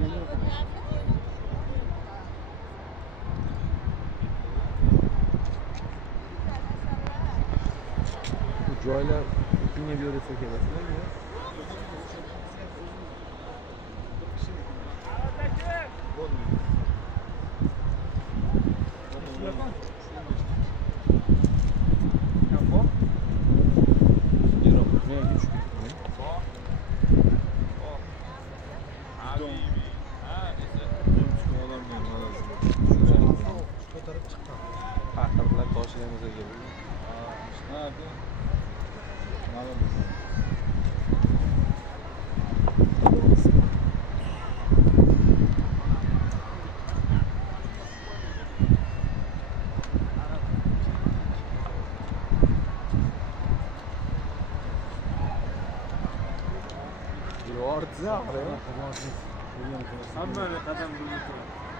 Bu joylar kimga buyursa kelasizlar ya? Paqirlar toshlaymiz aka. Yortsa, Hammani qadam bo'lib turadi.